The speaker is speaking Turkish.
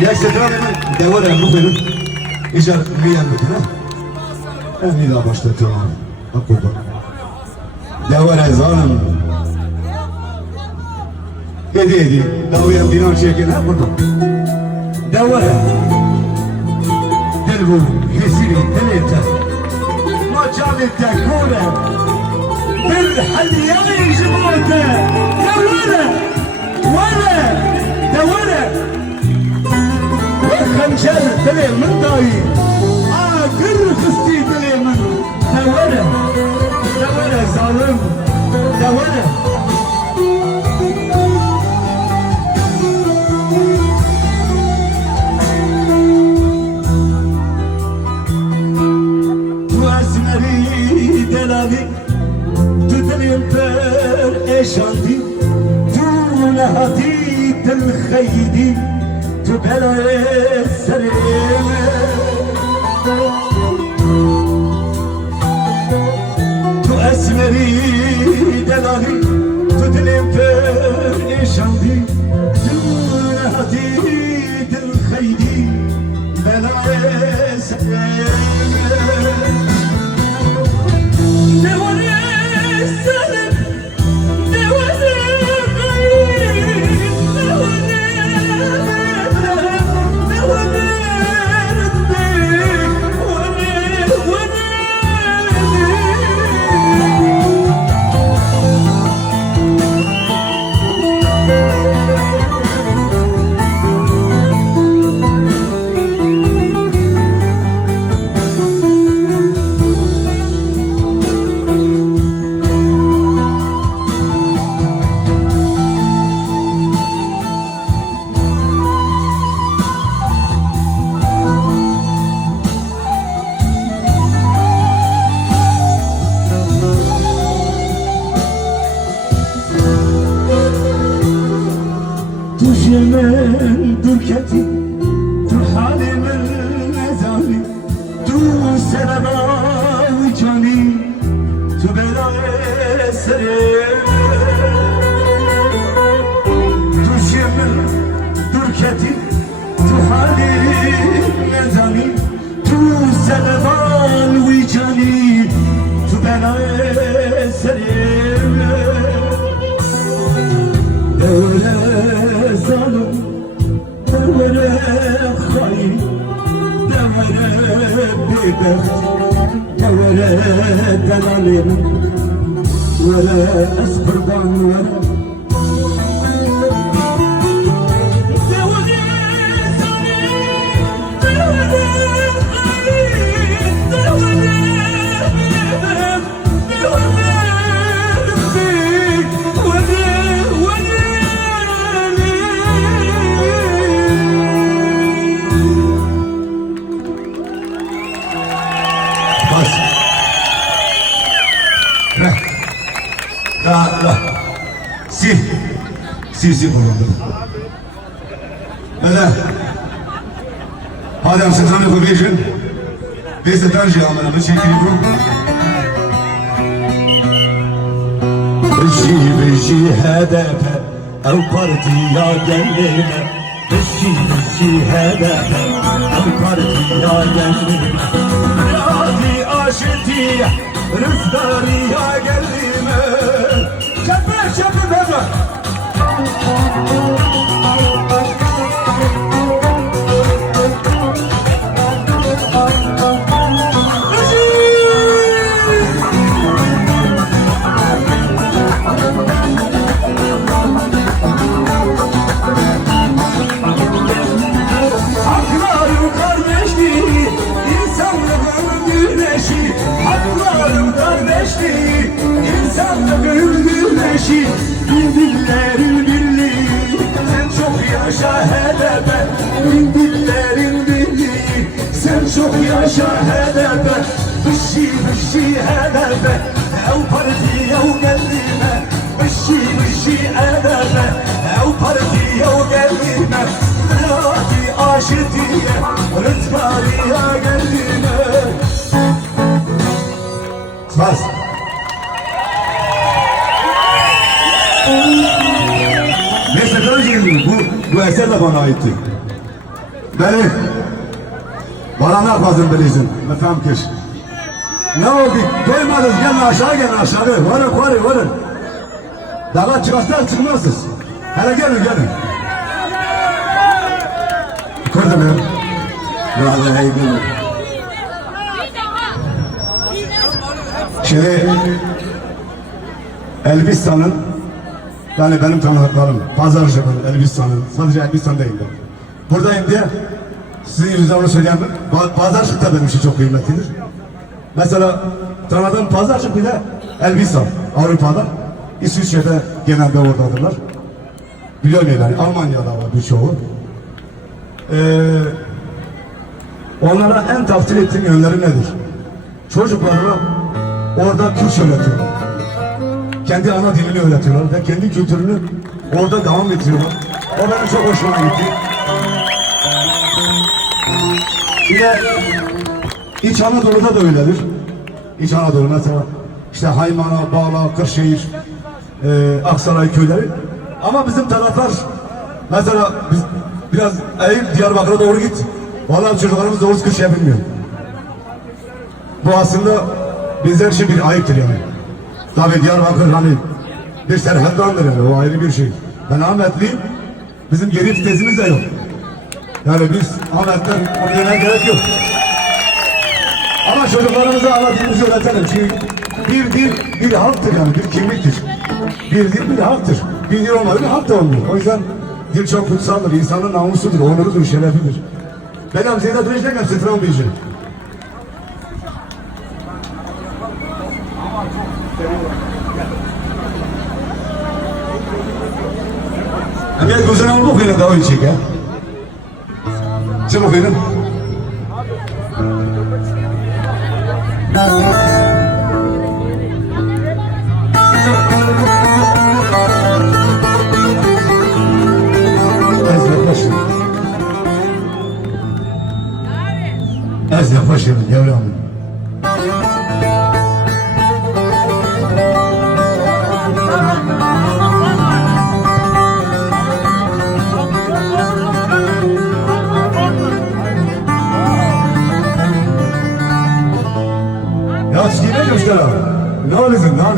یک ستران من دوار امرو کنم ایجا میان بکنم امی دا باشته تو اقودا دوار از آنم هدی داویم دینام شکل اقودا دوار دل بو حسیری دلیتا ما جالتا کولا دل حدیانی جبوتا دوار خنجر دلي من داي قر خستي دلي من دوره ظالم دوره تو اسمري دلالي تو دلي البر ايشانتي تو نهاتي الخيدي تو بلای سریم تو اسمری دلالی تو دلیم پر نشاندی تو نهادی دل خیدی بلای سریم دوانی سریم من دركتي تو حالي من نزالي تو سلبا وجاني تو بلاي سرير تو من دركتي تو حالي نزالي تو سلبا وجاني تو بلاي سرير ظالم دوره خاين دوره ببخت دوره دلالين ولا اسبربان ولا سی bulundum. Böyle Adem Sultan'ı kuruluşun biz de tercih amanımı çekildi. Bişi hedefe ev partiya gelme Bişi hedefe ev partiya gelme Radi aşitiye rüzdariya gelme Şepe bebe Haklarım kardeşliği, insanlığın güneşi. Haklarım kardeşliği, insanlığın güneşi. Dillerin birliği, sen çok yaşa HDP. Dillerin birliği, sen çok yaşa HDP. Bişi HDP, ev partiye gelme. Bişi HDP, ev partiye gelme. Radi aşitiye, rızkariye gelme. Bas. Neyse kardeşim bu eser de bana aitti. Beni bana ne yapmadın bilirsin. Efendim keş. Ne oldu? Doymadınız, gelin aşağı, gelin aşağı. Varın. Dağa çıkarsan çıkmazsınız. Hele gelin. Koydum ya. Vallahi iyi değil. Şimdi Elbistan'ın, yani benim tanıdıklarım, pazarcı Elbistan'ın, sadece Elbistan değil ben. Buradayım diye sizin yüzünüzden onu söyleyeyim. Pazarcılık da benim için çok kıymetlidir. Mesela tanıdığım pazarcılık bir de Elbistan, Avrupa'da, İsviçre'de genelde oradadırlar. Biliyorum yani, Almanya'da var birçoğu. Onlara en takdir ettiğim yönleri nedir? Çocuklarına orada Türkçe öğretiyorlar. Kendi ana dilini öğretiyorlar ve kendi kültürünü orada devam ettiriyorlar. O benim çok hoşuma gitti. Bir de İç Anadolu'da da öyledir. İç Anadolu mesela işte Haymana, Bağla, Kırşehir, Aksaray köyleri. Ama bizim taraflar mesela biz biraz Diyarbakır'a doğru git. Vallahi çocuklarımız doğru Kürtçe bilmiyor. Bu aslında bizler için bir ayıptır yani. Tabii Diyarbakır hani bir serhattandır yani, o ayrı bir şey. Ben Ahmetliyim, bizim geri vitesimiz de yok. Yani biz Ahmet'ten oraya gerek yok. Ama çocuklarımıza ana dilimizi öğretelim. Çünkü bir dil bir halktır yani, bir kimliktir. Bir dil bir halktır. Bir dil olmadı bir halk da olmuyor. O yüzden dil çok kutsaldır, insanın namusudur, onurudur, şerefidir. Ben amcayla duracak hepsi travmayacak. Gel kuzuna al bakayım daha önce ya. Çık bakayım. Az yaklaşın yavrum.